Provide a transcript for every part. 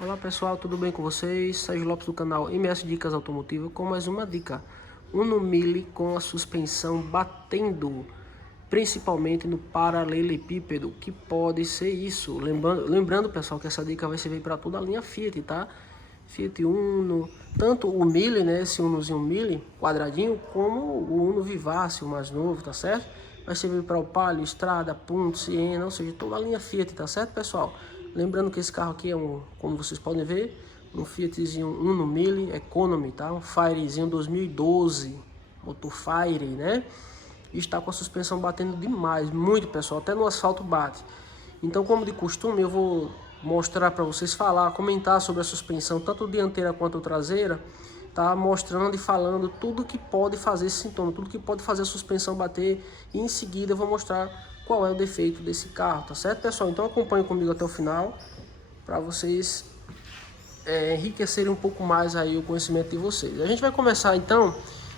Olá pessoal, tudo bem com vocês? Sérgio Lopes do canal MS Dicas Automotivas com mais uma dica. Uno Mille com a suspensão batendo, principalmente no paralelepípedo, que pode ser isso. Lembrando pessoal que essa dica vai servir para toda a linha Fiat, tá? Fiat Uno, tanto o Mille, né, esse Unozinho Mille quadradinho, como o Uno Vivace, o mais novo, tá certo? Vai servir para o Palio, Strada, Punto, Siena, ou seja, toda a linha Fiat, tá certo pessoal? Lembrando que esse carro aqui é como vocês podem ver, um Fiatzinho Uno Mille Economy, tá? Um Firezinho 2012, motor Fire, né? E está com a suspensão batendo demais, muito pessoal, até no asfalto bate. Então, como de costume, eu vou mostrar para vocês, comentar sobre a suspensão, tanto dianteira quanto traseira, tá? Mostrando e falando tudo que pode fazer esse sintoma, tudo que pode fazer a suspensão bater, e em seguida eu vou mostrar qual é o defeito desse carro, tá certo, pessoal? Então acompanhe comigo até o final, para vocês enriquecerem um pouco mais aí o conhecimento de vocês. A gente vai começar então,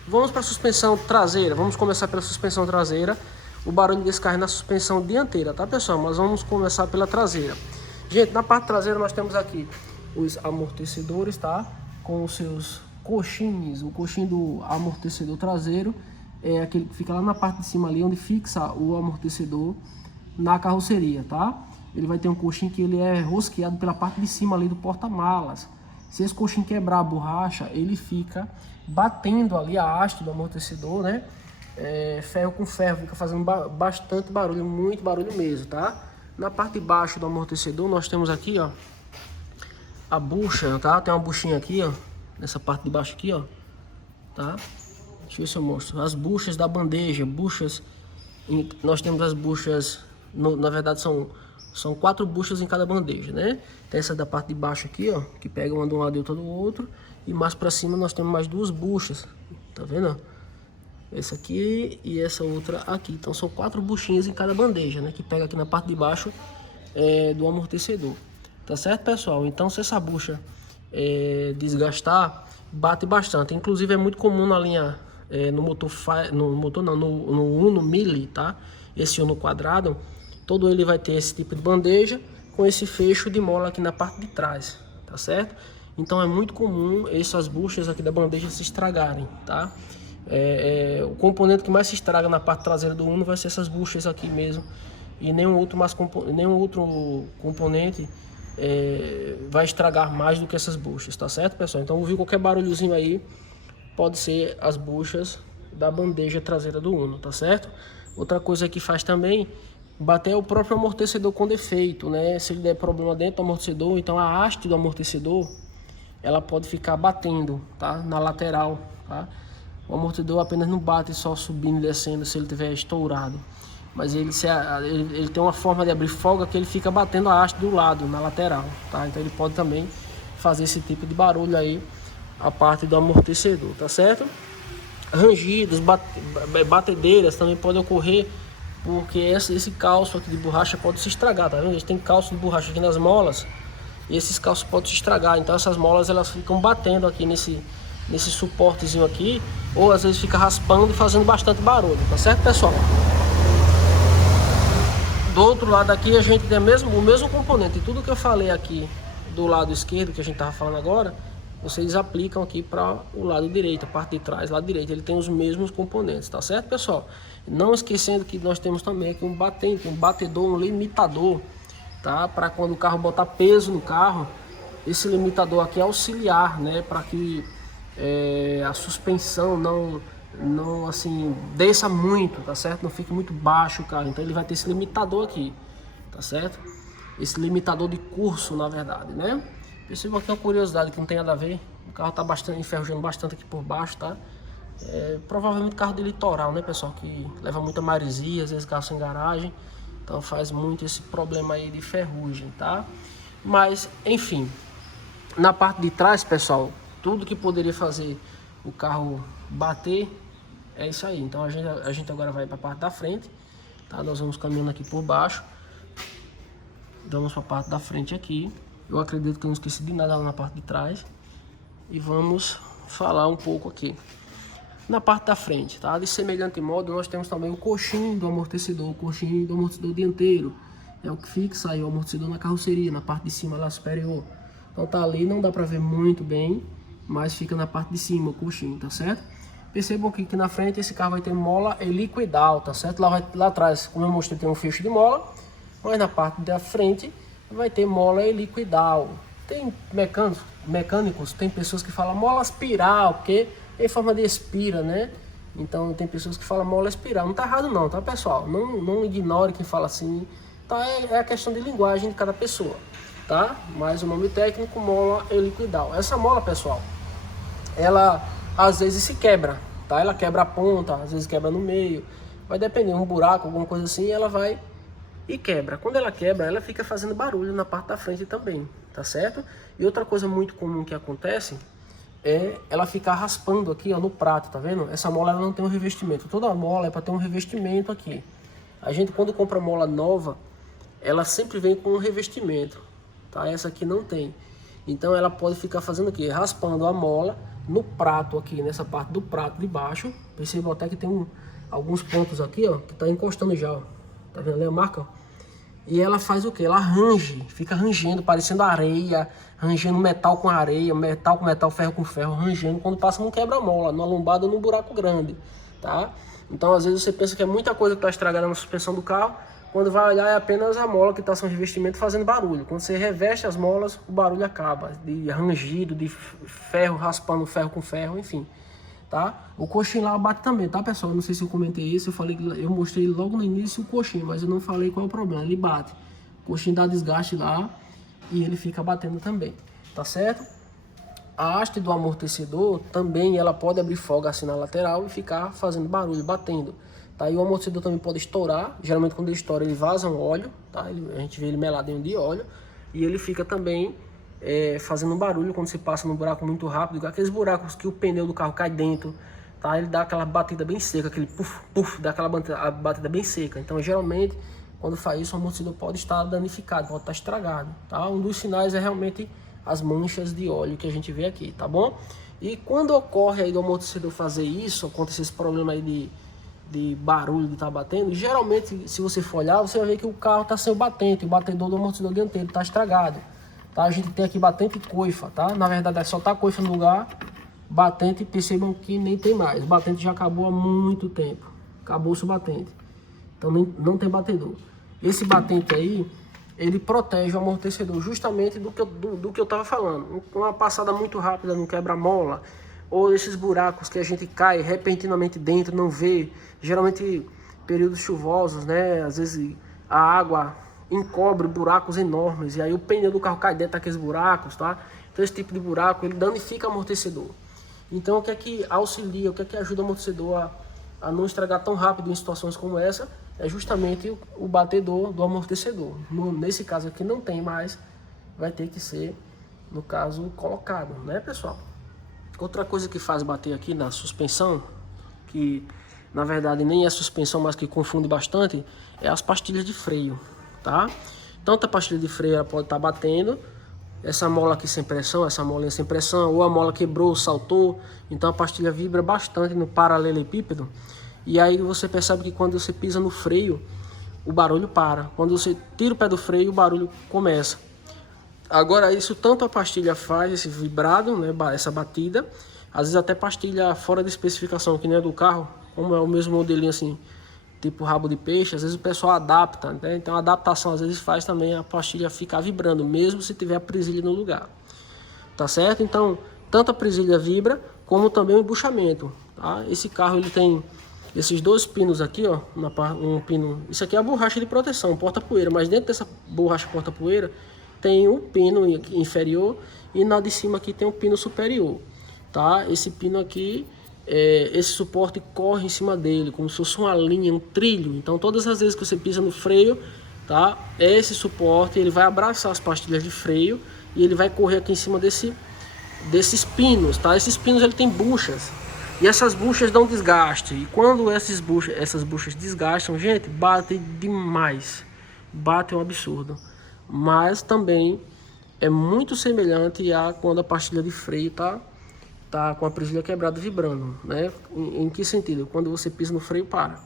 vamos para a suspensão traseira, vamos começar pela suspensão traseira. O barulho desse carro é na suspensão dianteira, tá pessoal? Mas vamos começar pela traseira. Gente, na parte traseira nós temos aqui os amortecedores, tá? Com os seus coxins, o coxinho do amortecedor traseiro é aquele que fica lá na parte de cima ali, onde fixa o amortecedor na carroceria, tá? Ele vai ter um coxinho que ele é rosqueado pela parte de cima ali do porta-malas. Se esse coxinho quebrar a borracha, ele fica batendo ali a haste do amortecedor, né? Ferro com ferro, fica fazendo bastante barulho, muito barulho mesmo, tá? Na parte de baixo do amortecedor nós temos aqui, ó, a bucha, tá? Tem uma buchinha aqui, ó, nessa parte de baixo aqui, ó, tá? Deixa eu ver se eu mostro. As buchas da bandeja, nós temos as buchas, na verdade são 4 buchas em cada bandeja, né? Tem essa da parte de baixo aqui, ó, que pega uma de um lado e outra do outro, e mais para cima nós temos mais 2 buchas, tá vendo? Essa aqui e essa outra aqui. Então são 4 buchinhas em cada bandeja, né? Que pega aqui na parte de baixo do amortecedor. Tá certo, pessoal? Então se essa bucha desgastar, bate bastante. Inclusive é muito comum na linha, no Uno Mille, tá? Esse Uno quadrado, todo ele vai ter esse tipo de bandeja com esse fecho de mola aqui na parte de trás, tá certo? Então é muito comum essas buchas aqui da bandeja se estragarem, tá? O componente que mais se estraga na parte traseira do Uno vai ser essas buchas aqui mesmo, e nenhum outro componente vai estragar mais do que essas buchas, tá certo, pessoal? Então ouvir qualquer barulhozinho aí, pode ser as buchas da bandeja traseira do Uno, tá certo? Outra coisa que faz também, bater o próprio amortecedor com defeito, né? Se ele der problema dentro do amortecedor, então a haste do amortecedor, ela pode ficar batendo, tá? Na lateral, tá? O amortecedor apenas não bate só subindo e descendo se ele tiver estourado, mas ele tem uma forma de abrir folga que ele fica batendo a haste do lado, na lateral, tá? Então ele pode também fazer esse tipo de barulho aí, a parte do amortecedor, tá certo? Rangidos, batedeiras também podem ocorrer, porque esse calço aqui de borracha pode se estragar, tá vendo? A gente tem calço de borracha aqui nas molas, e esses calços podem se estragar, então essas molas elas ficam batendo aqui nesse suportezinho aqui, ou às vezes fica raspando e fazendo bastante barulho, tá certo, pessoal? Do outro lado aqui a gente tem o mesmo componente, e tudo que eu falei aqui do lado esquerdo que a gente tava falando agora, vocês aplicam aqui para o lado direito, a parte de trás, lado direito, ele tem os mesmos componentes, tá certo, pessoal? Não esquecendo que nós temos também aqui um batedor, um limitador, tá? Para quando o carro botar peso no carro, esse limitador aqui é auxiliar, né? Para que a suspensão não assim desça muito, tá certo? Não fique muito baixo o carro, então ele vai ter esse limitador aqui, tá certo? Esse limitador de curso, na verdade, né? Perceba aqui uma curiosidade que não tem nada a ver. O carro tá enferrujando bastante aqui por baixo, tá? Provavelmente carro de litoral, né, pessoal? Que leva muita maresia, às vezes carro sem garagem. Então faz muito esse problema aí de ferrugem, tá? Mas, enfim, na parte de trás, pessoal, tudo que poderia fazer o carro bater é isso aí. Então a gente agora vai para a parte da frente, tá? Nós vamos caminhando aqui por baixo. Vamos para a parte da frente aqui. Eu acredito que eu não esqueci de nada lá na parte de trás. E vamos falar um pouco aqui na parte da frente, tá? De semelhante modo, nós temos também o coxim do amortecedor, o coxim do amortecedor dianteiro. É o que fixa aí o amortecedor na carroceria, na parte de cima lá superior. Então tá ali, não dá pra ver muito bem, mas fica na parte de cima o coxinho, tá certo? Percebam aqui que na frente esse carro vai ter mola helicoidal, tá certo? Lá atrás, como eu mostrei, tem um fecho de mola, mas na parte da frente vai ter mola helicoidal. Tem mecânicos, tem pessoas que falam mola espiral, porque é em forma de espira, né? Então tem pessoas que falam mola espiral. Não tá errado não, tá, pessoal? Não ignore quem fala assim, tá? É a questão de linguagem de cada pessoa, tá? Mas o nome técnico, mola helicoidal. Essa mola, pessoal, ela às vezes se quebra, tá? Ela quebra a ponta, às vezes quebra no meio, vai depender, um buraco, alguma coisa assim, ela vai e quebra. Quando ela quebra, ela fica fazendo barulho na parte da frente também, tá certo? E outra coisa muito comum que acontece é ela ficar raspando aqui, ó, no prato, tá vendo? Essa mola ela não tem um revestimento, toda mola é para ter um revestimento aqui. A gente quando compra mola nova, ela sempre vem com um revestimento, tá? Essa aqui não tem. Então ela pode ficar fazendo o quê? Raspando a mola no prato aqui, nessa parte do prato de baixo. Percebam até que tem alguns pontos aqui, ó, que tá encostando já, ó. Tá vendo ali a marca? E ela faz o que? Ela range, fica rangendo, parecendo areia, rangendo metal com areia, metal com metal, ferro com ferro, rangendo quando passa num quebra-mola, numa lombada ou num buraco grande, tá? Então às vezes você pensa que é muita coisa que tá estragada na suspensão do carro, quando vai olhar é apenas a mola que está sem revestimento fazendo barulho. Quando você reveste as molas, o barulho acaba, de rangido, de ferro raspando ferro com ferro, enfim. Tá? O coxinho lá bate também, tá, pessoal? Não sei se eu comentei isso, eu mostrei logo no início o coxinho, mas eu não falei qual é o problema. Ele bate, o coxinho dá desgaste lá e ele fica batendo também, tá certo? A haste do amortecedor também, ela pode abrir folga assim na lateral e ficar fazendo barulho, batendo. Tá? E o amortecedor também pode estourar, geralmente quando ele estoura ele vaza um óleo, tá? A gente vê ele meladinho de óleo e ele fica também fazendo um barulho quando você passa num buraco muito rápido, aqueles buracos que o pneu do carro cai dentro, tá? Ele dá aquela batida bem seca, aquele puff, puff, dá aquela batida bem seca. Então geralmente quando faz isso o amortecedor pode estar danificado, pode estar estragado, tá? Um dos sinais é realmente as manchas de óleo que a gente vê aqui, tá bom? E quando ocorre aí do amortecedor fazer isso, acontecer esse problema aí de barulho de estar batendo, geralmente se você for olhar, você vai ver que o carro está sem o batente, o batedor do amortecedor dianteiro está estragado. Tá? A gente tem aqui batente e coifa, tá? Na verdade é só tá coifa no lugar, batente, percebam que nem tem mais. O batente já acabou há muito tempo, acabou-se o batente. Então não tem batedor. Esse batente aí, ele protege o amortecedor justamente do que eu tava falando. Uma passada muito rápida no quebra-mola, ou esses buracos que a gente cai repentinamente dentro, não vê. Geralmente períodos chuvosos, né? Às vezes a água encobre buracos enormes e aí o pneu do carro cai dentro daqueles buracos, tá? Então esse tipo de buraco ele danifica o amortecedor. Então o que é que auxilia, o que é que ajuda o amortecedor a não estragar tão rápido em situações como essa? É justamente o batedor do amortecedor. Nesse caso aqui não tem mais, vai ter que ser, no caso, colocado, né, pessoal? Outra coisa que faz bater aqui na suspensão, que na verdade nem é suspensão, mas que confunde bastante, é as pastilhas de freio, tá? Tanto a pastilha de freio ela pode estar batendo, essa mola aqui sem pressão, essa molinha sem pressão, ou a mola quebrou, saltou, então a pastilha vibra bastante no paralelepípedo. E aí você percebe que quando você pisa no freio, o barulho para. Quando você tira o pé do freio, o barulho começa. Agora isso tanto a pastilha faz, esse vibrado, né, essa batida, às vezes até pastilha fora de especificação, que nem é do carro, como é o mesmo modelinho assim, tipo rabo de peixe, às vezes o pessoal adapta, né? Então a adaptação às vezes faz também a pastilha ficar vibrando, mesmo se tiver a presilha no lugar. Tá certo? Então, tanto a presilha vibra, como também o embuchamento, tá? Esse carro ele tem esses dois pinos aqui, ó, um pino, isso aqui é a borracha de proteção, porta-poeira, mas dentro dessa borracha porta-poeira tem um pino inferior e na de cima aqui tem um pino superior, tá? Esse pino aqui, esse suporte corre em cima dele, como se fosse uma linha, um trilho. Então todas as vezes que você pisa no freio, tá? Esse suporte ele vai abraçar as pastilhas de freio e ele vai correr aqui em cima desses pinos, tá? Esses pinos ele tem buchas e essas buchas dão desgaste. E quando essas buchas desgastam, gente, bate demais, bate um absurdo. Mas também é muito semelhante a quando a pastilha de freio tá com a presilha quebrada vibrando, né? Em que sentido? Quando você pisa no freio, para.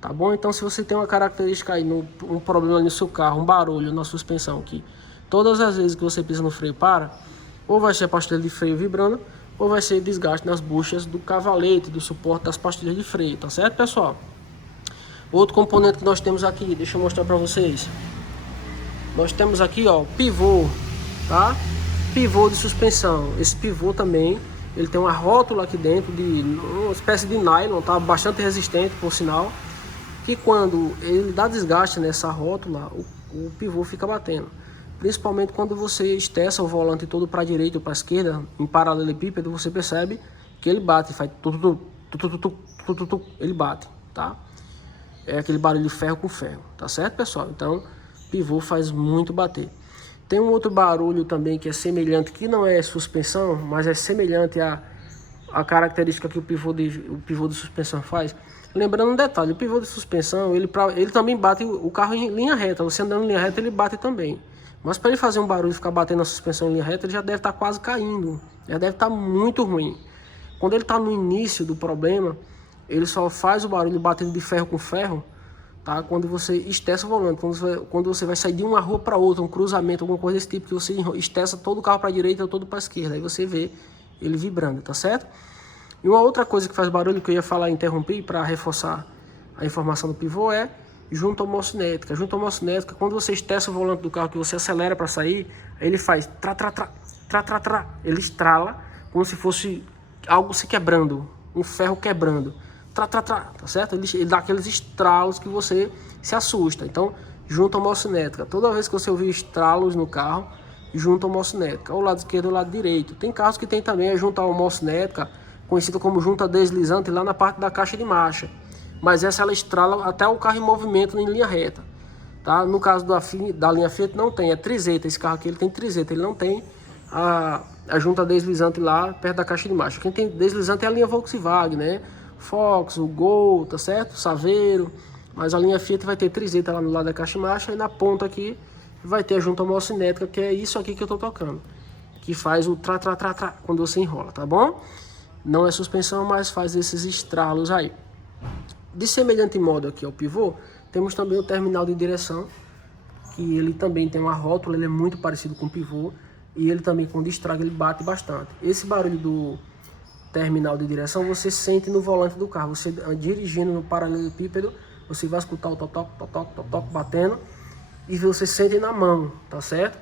Tá bom? Então se você tem uma característica aí, um problema no seu carro, um barulho na suspensão que Todas as vezes que você pisa no freio para, ou vai ser a pastilha de freio vibrando, ou vai ser desgaste nas buchas do cavalete, do suporte das pastilhas de freio, tá certo, pessoal? Outro componente que nós temos aqui, deixa eu mostrar para vocês. Nós temos aqui, ó, pivô, tá? Pivô de suspensão. Esse pivô também, ele tem uma rótula aqui dentro de uma espécie de nylon, tá? Bastante resistente, por sinal, que quando ele dá desgaste nessa rótula, o pivô fica batendo. Principalmente quando você esteça o volante todo para a direita ou para a esquerda, em paralelepípedo, você percebe que ele bate, faz ele bate, tá? É aquele barulho de ferro com ferro, tá certo, pessoal? Então, pivô faz muito bater. Tem um outro barulho também que é semelhante, que não é suspensão, mas é semelhante à característica que o pivô de suspensão faz. Lembrando um detalhe, o pivô de suspensão, ele também bate o carro em linha reta. Você andando em linha reta, ele bate também. Mas para ele fazer um barulho e ficar batendo na suspensão em linha reta, ele já deve estar quase caindo. Já deve estar muito ruim. Quando ele está no início do problema, ele só faz o barulho batendo de ferro com ferro, tá? Quando você esteça o volante, quando você vai sair de uma rua para outra, um cruzamento, alguma coisa desse tipo, que você esteça todo o carro para a direita ou todo para a esquerda. Aí você vê ele vibrando, tá certo? E uma outra coisa que faz barulho, que eu ia falar e interrompi para reforçar a informação do pivô, é junta homocinética. Junta homocinética, quando você esteça o volante do carro, que você acelera para sair, ele faz tra. Ele estrala como se fosse algo se quebrando, um ferro quebrando. Tá certo? Ele dá aqueles estralos que você se assusta. Então, junta homocinética. Toda vez que você ouvir estralos no carro, junta homocinética. Ou lado esquerdo ou lado direito. Tem carros que tem também a junta homocinética, conhecida como junta deslizante, lá na parte da caixa de marcha. Mas essa ela estrala até o carro em movimento em linha reta, tá? No caso da linha Fiat não tem, é trizeta. Esse carro aqui ele tem trizeta, ele não tem a junta deslizante lá perto da caixa de marcha. Quem tem deslizante é a linha Volkswagen, né? Fox, o Gol, tá certo? Saveiro. Mas a linha Fiat vai ter trizeta lá no lado da caixa de marcha, e na ponta aqui vai ter a junta homocinética, que é isso aqui que eu tô tocando, que faz o tra quando você enrola, tá bom? Não é suspensão, mas faz esses estralos aí. De semelhante modo aqui ao pivô, temos também o terminal de direção, que ele também tem uma rótula, ele é muito parecido com o pivô, e ele também, quando estraga, ele bate bastante. Esse barulho do terminal de direção você sente no volante do carro. Você dirigindo no paralelepípedo, você vai escutar o toque batendo, e você sente na mão, tá certo?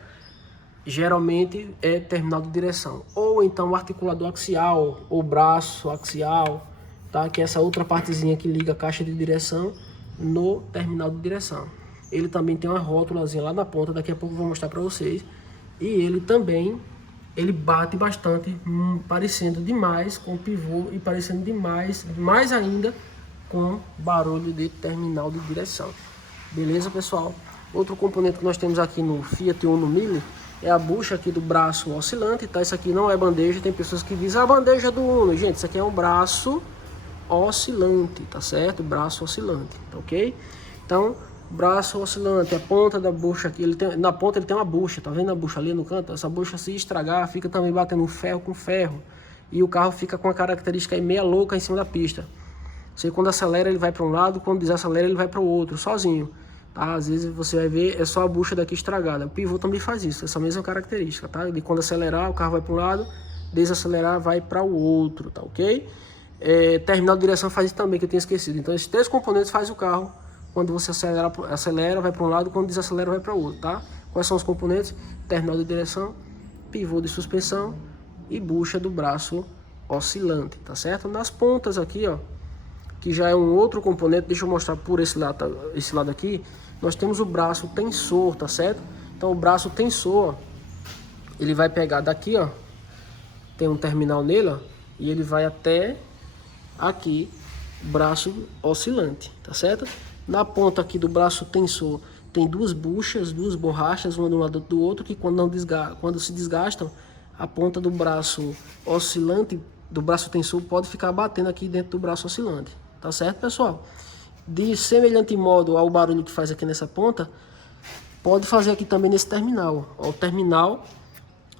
Geralmente é terminal de direção, ou então o articulador axial, ou braço axial, tá? Que é essa outra partezinha que liga a caixa de direção no terminal de direção. Ele também tem uma rótulazinha lá na ponta, daqui a pouco eu vou mostrar para vocês. E ele também, ele bate bastante, parecendo demais com o pivô e parecendo demais, mais ainda, com barulho de terminal de direção. Beleza, pessoal? Outro componente que nós temos aqui no Fiat Uno Mille é a bucha aqui do braço oscilante, tá? Isso aqui não é bandeja, tem pessoas que dizem a bandeja do Uno. Gente, isso aqui é um braço oscilante, tá certo? Braço oscilante, tá ok? Então, braço oscilante, a ponta da bucha aqui, na ponta ele tem uma bucha, tá vendo a bucha ali no canto? Essa bucha, se estragar, fica também batendo ferro com ferro, e o carro fica com a característica aí meia louca em cima da pista. Você, quando acelera, ele vai para um lado, quando desacelera, ele vai para o outro, sozinho, tá? Às vezes você vai ver, é só a bucha daqui estragada. O pivô também faz isso, essa mesma característica, tá? De quando acelerar, o carro vai para um lado, desacelerar, vai para o outro, tá ok? Terminal de direção faz isso também, que eu tinha esquecido. Então, esses três componentes fazem o carro. Quando você acelera, vai para um lado, quando desacelera, vai para o outro, tá? Quais são os componentes? Terminal de direção, pivô de suspensão e bucha do braço oscilante, tá certo? Nas pontas aqui, ó, que já é um outro componente, deixa eu mostrar por esse lado aqui, nós temos o braço tensor, tá certo? Então, o braço tensor, ó, ele vai pegar daqui, ó, tem um terminal nele, ó, e ele vai até aqui, braço oscilante, tá certo? Na ponta aqui do braço tensor tem duas buchas, duas borrachas, uma de um lado do outro, que quando se desgastam, a ponta do braço oscilante, do braço tensor, pode ficar batendo aqui dentro do braço oscilante, tá certo, pessoal? De semelhante modo ao barulho que faz aqui nessa ponta, pode fazer aqui também nesse terminal, ó, o terminal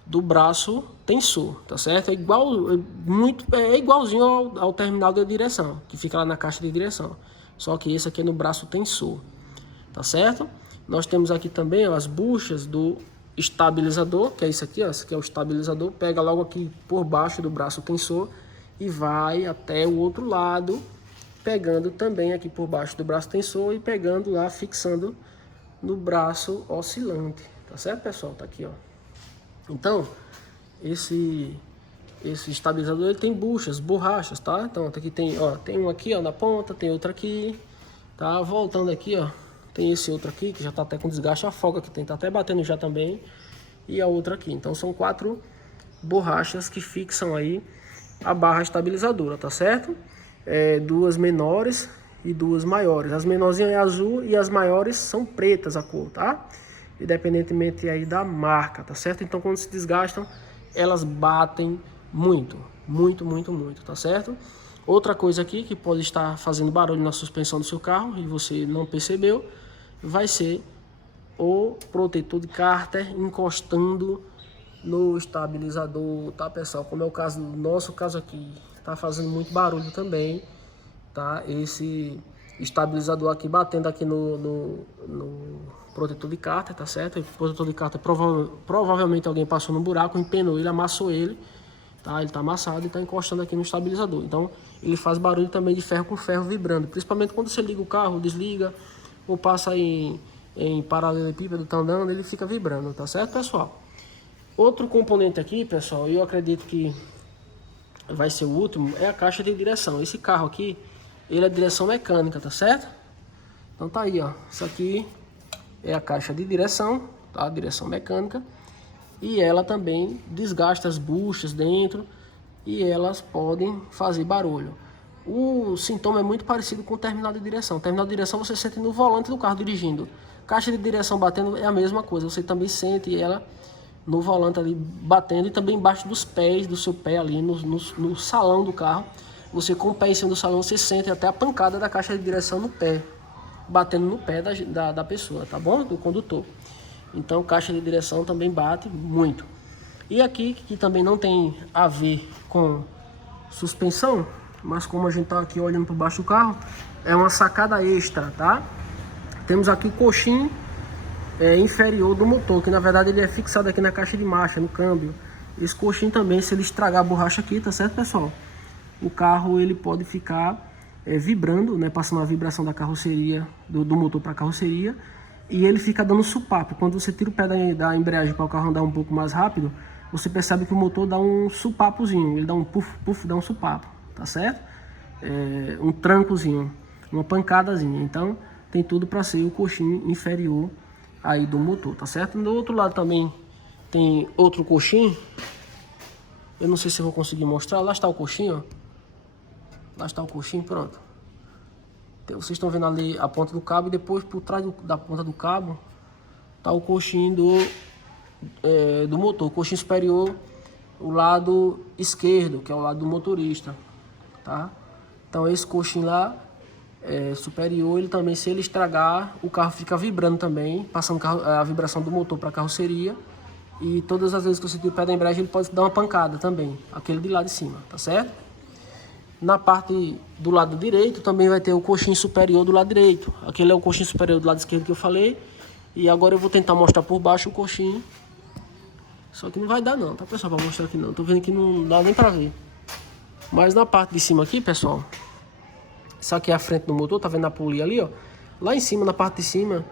do braço tensor, tá certo? É igualzinho ao terminal da direção, que fica lá na caixa de direção. Só que esse aqui é no braço tensor, tá certo? Nós temos aqui também, ó, as buchas do estabilizador, que é isso aqui, ó, esse aqui é o estabilizador, pega logo aqui por baixo do braço tensor e vai até o outro lado, pegando também aqui por baixo do braço tensor e pegando lá, fixando no braço oscilante, tá certo, pessoal? Tá aqui, ó. Então, esse estabilizador ele tem buchas, borrachas, tá? Então aqui tem, ó, tem um aqui, ó, na ponta, tem outro aqui, tá? Voltando aqui, ó, tem esse outro aqui que já tá até com desgaste, a folga que tem, tá até batendo já também, e a outra aqui. Então são 4 borrachas que fixam aí a barra estabilizadora, tá certo? 2 menores e 2 maiores. As menorzinhas é azul e as maiores são pretas a cor, tá? Independentemente aí da marca, tá certo? Então quando se desgastam, elas batem muito, tá certo? Outra coisa aqui que pode estar fazendo barulho na suspensão do seu carro e você não percebeu, vai ser o protetor de cárter encostando no estabilizador, tá, pessoal? Como é o caso do nosso caso aqui, tá fazendo muito barulho também, tá? Esse estabilizador aqui batendo aqui no protetor de cárter, tá certo? O protetor de cárter provavelmente alguém passou no buraco, empenou ele, amassou ele, tá? Ele tá amassado e tá encostando aqui no estabilizador. Então ele faz barulho também de ferro com ferro vibrando, principalmente quando você liga o carro, desliga ou passa em paralelepípedo, tá andando, ele fica vibrando, tá certo, pessoal? Outro componente aqui, pessoal, eu acredito que vai ser o último, é a caixa de direção. Esse carro aqui, ele é direção mecânica, tá certo? Então tá aí, ó, isso aqui é a caixa de direção, tá? Direção mecânica. E ela também desgasta as buchas dentro e elas podem fazer barulho. O sintoma é muito parecido com o terminal de direção. O terminal de direção você sente no volante do carro dirigindo. Caixa de direção batendo é a mesma coisa, você também sente ela no volante ali batendo e também embaixo dos pés, do seu pé ali no salão do carro. Você com o pé em cima do salão, você sente até a pancada da caixa de direção no pé, batendo no pé da pessoa, tá bom? Do condutor. Então caixa de direção também bate muito. E aqui, que também não tem a ver com suspensão, mas como a gente tá aqui olhando por baixo do carro, é uma sacada extra, tá? Temos aqui o coxim inferior do motor, que na verdade ele é fixado aqui na caixa de marcha, no câmbio. Esse coxim também, se ele estragar a borracha aqui, tá certo, pessoal? O carro ele pode ficar vibrando, né, passando a vibração da carroceria, do motor para a carroceria, e ele fica dando supapo. Quando você tira o pé da embreagem para o carro andar um pouco mais rápido, você percebe que o motor dá um supapozinho, ele dá um puff, dá um supapo, tá certo? Um trancozinho, uma pancadazinha. Então tem tudo para ser o coxim inferior aí do motor, tá certo? Do outro lado também tem outro coxim. Eu não sei se eu vou conseguir mostrar. Lá está o coxim, ó. Lá está o coxim, pronto. Vocês estão vendo ali a ponta do cabo e depois por trás da ponta do cabo tá o coxim do motor. O coxim superior, o lado esquerdo, que é o lado do motorista, tá? Então esse coxim lá superior, ele também, se ele estragar, o carro fica vibrando também, passando a vibração do motor para a carroceria. E todas as vezes que você tira o pé da embreagem, ele pode dar uma pancada também, aquele de lá de cima, tá certo? Na parte do lado direito também vai ter o coxim superior do lado direito. Aquele é o coxim superior do lado esquerdo que eu falei. E agora eu vou tentar mostrar por baixo o coxim. Só que não vai dar não, tá, pessoal, para mostrar aqui não. Tô vendo que não dá nem para ver. Mas na parte de cima aqui, pessoal, isso aqui é a frente do motor, tá vendo a polia ali, ó? Lá em cima, na parte de cima,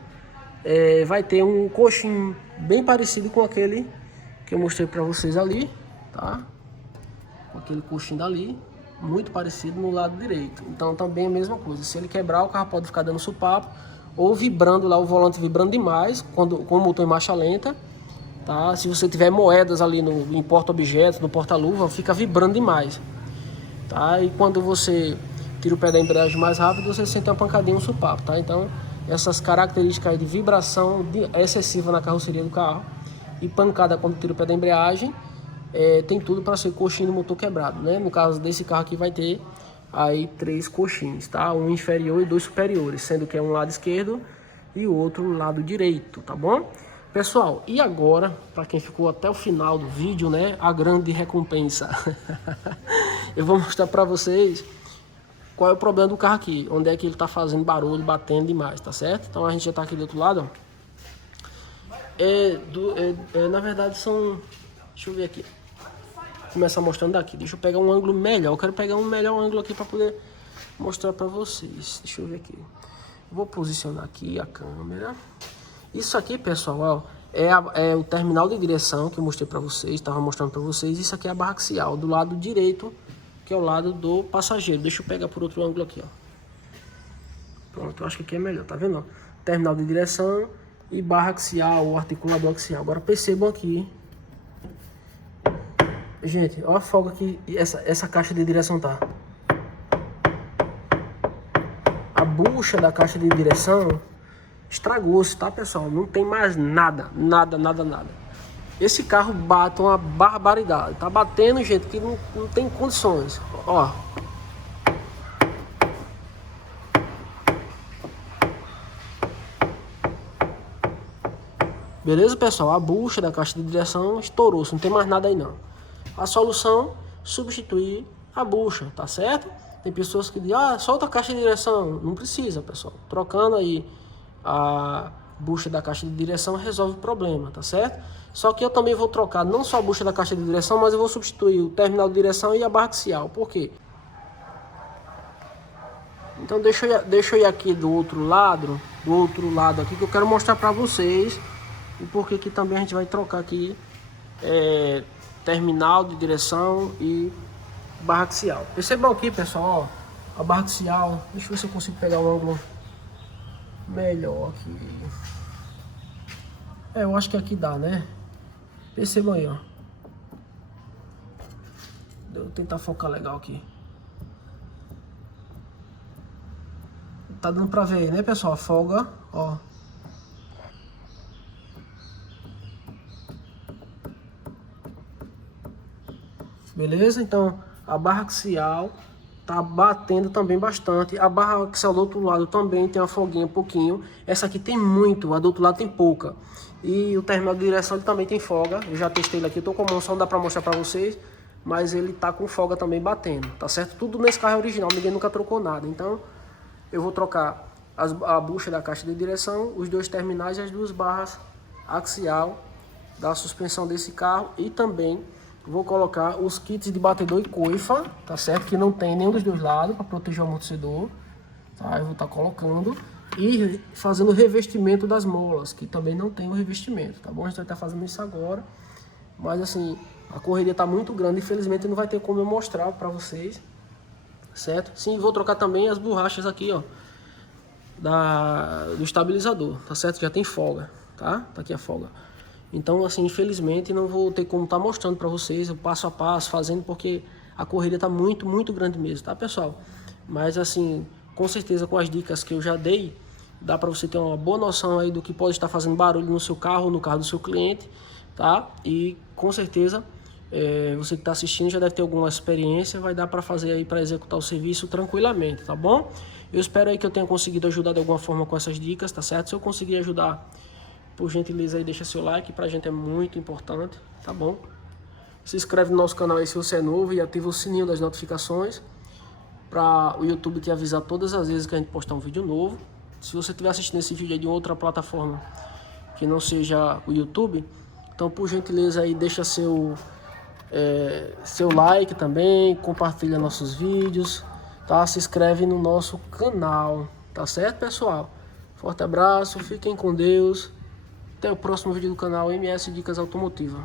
vai ter um coxim bem parecido com aquele que eu mostrei para vocês ali, tá? Com aquele coxim dali, muito parecido no lado direito. Então também é a mesma coisa. Se ele quebrar, o carro pode ficar dando supapo ou vibrando lá, o volante vibrando demais com o motor em marcha lenta, tá? Se você tiver moedas ali em porta-objetos, no porta-luva, fica vibrando demais, tá? E quando você tira o pé da embreagem mais rápido, você sente uma pancadinha, um supapo, tá? Então essas características de vibração excessiva na carroceria do carro e pancada quando tira o pé da embreagem, tem tudo para ser coxinho do motor quebrado, né? No caso desse carro aqui vai ter aí 3 coxins, tá? Um inferior e 2 superiores, sendo que é um lado esquerdo e o outro lado direito, tá bom? Pessoal, e agora, para quem ficou até o final do vídeo, né, a grande recompensa. Eu vou mostrar para vocês qual é o problema do carro aqui, onde é que ele tá fazendo barulho, batendo demais, tá certo? Então a gente já tá aqui do outro lado, ó. Na verdade são... Deixa eu ver aqui. Começar mostrando daqui. Deixa eu pegar um ângulo melhor. Eu quero pegar um melhor ângulo aqui para poder mostrar para vocês. Deixa eu ver aqui. Vou posicionar aqui a câmera. Isso aqui, pessoal, ó, é o terminal de direção que eu mostrei para vocês. Estava mostrando para vocês. Isso aqui é a barra axial do lado direito, que é o lado do passageiro. Deixa eu pegar por outro ângulo aqui, ó. Pronto, eu acho que aqui é melhor, tá vendo? Ó? Terminal de direção e barra axial, ou articulador axial. Agora percebam aqui. Gente, olha a folga que essa caixa de direção tá. A bucha da caixa de direção estragou-se, tá, pessoal? Não tem mais nada. Esse carro bate uma barbaridade. Tá batendo, gente, que não tem condições. Ó. Beleza, pessoal? A bucha da caixa de direção estourou-se. Não tem mais nada aí, não. A solução, substituir a bucha, tá certo? Tem pessoas que dizem, solta a caixa de direção. Não precisa, pessoal. Trocando aí a bucha da caixa de direção resolve o problema, tá certo? Só que eu também vou trocar não só a bucha da caixa de direção, mas eu vou substituir o terminal de direção e a barra axial. Por quê? Então deixa eu ir aqui do outro lado aqui, que eu quero mostrar para vocês o porquê que também a gente vai trocar aqui terminal de direção e barra axial. Percebam aqui, pessoal, ó, a barra axial. Deixa eu ver se eu consigo pegar um ângulo melhor aqui. Eu acho que aqui dá, né? Percebam aí, ó. Vou tentar focar legal aqui. Tá dando pra ver, né, pessoal? A folga, ó. Beleza? Então, a barra axial tá batendo também bastante. A barra axial do outro lado também tem uma folguinha um pouquinho. Essa aqui tem muito, a do outro lado tem pouca. E o terminal de direção ele também tem folga. Eu já testei ele aqui, tô com a mão, só não dá pra mostrar pra vocês. Mas ele tá com folga também batendo, tá certo? Tudo nesse carro é original, ninguém nunca trocou nada. Então, eu vou trocar a bucha da caixa de direção, os dois terminais e as duas barras axial da suspensão desse carro. E também vou colocar os kits de batedor e coifa, tá certo? Que não tem nenhum dos dois lados para proteger o amortecedor, tá? Eu vou estar colocando e fazendo o revestimento das molas, que também não tem o revestimento, tá bom? A gente vai estar fazendo isso agora, mas assim, a correria tá muito grande, infelizmente não vai ter como eu mostrar para vocês, certo? Sim, vou trocar também as borrachas aqui, ó, do estabilizador, tá certo? Já tem folga, tá? Tá aqui a folga. Então, assim, infelizmente não vou ter como estar mostrando para vocês o passo a passo, fazendo, porque a correria tá muito grande mesmo, tá, pessoal? Mas, assim, com certeza com as dicas que eu já dei, dá para você ter uma boa noção aí do que pode estar fazendo barulho no seu carro ou no carro do seu cliente, tá? E, com certeza, você que está assistindo já deve ter alguma experiência, vai dar para fazer aí, para executar o serviço tranquilamente, tá bom? Eu espero aí que eu tenha conseguido ajudar de alguma forma com essas dicas, tá certo? Se eu conseguir ajudar, por gentileza aí, deixa seu like, pra gente é muito importante, tá bom? Se inscreve no nosso canal aí se você é novo e ativa o sininho das notificações para o YouTube te avisar todas as vezes que a gente postar um vídeo novo. Se você estiver assistindo esse vídeo aí de outra plataforma que não seja o YouTube, então por gentileza aí deixa seu like também, compartilha nossos vídeos, tá? Se inscreve no nosso canal, tá certo, pessoal? Forte abraço, fiquem com Deus. Até o próximo vídeo do canal MS Dicas Automotivas.